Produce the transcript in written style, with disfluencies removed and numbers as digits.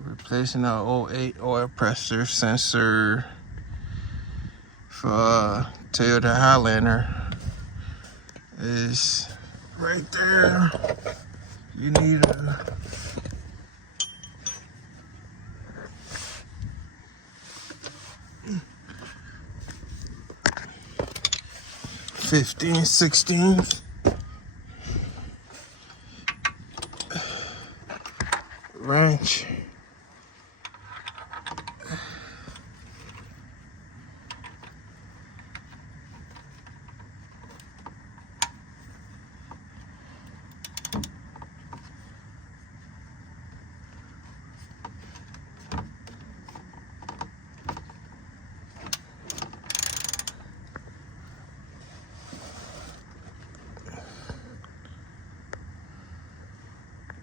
Replacing our 08 oil pressure sensor for Toyota Highlander is right there. You need a 15/16 wrench.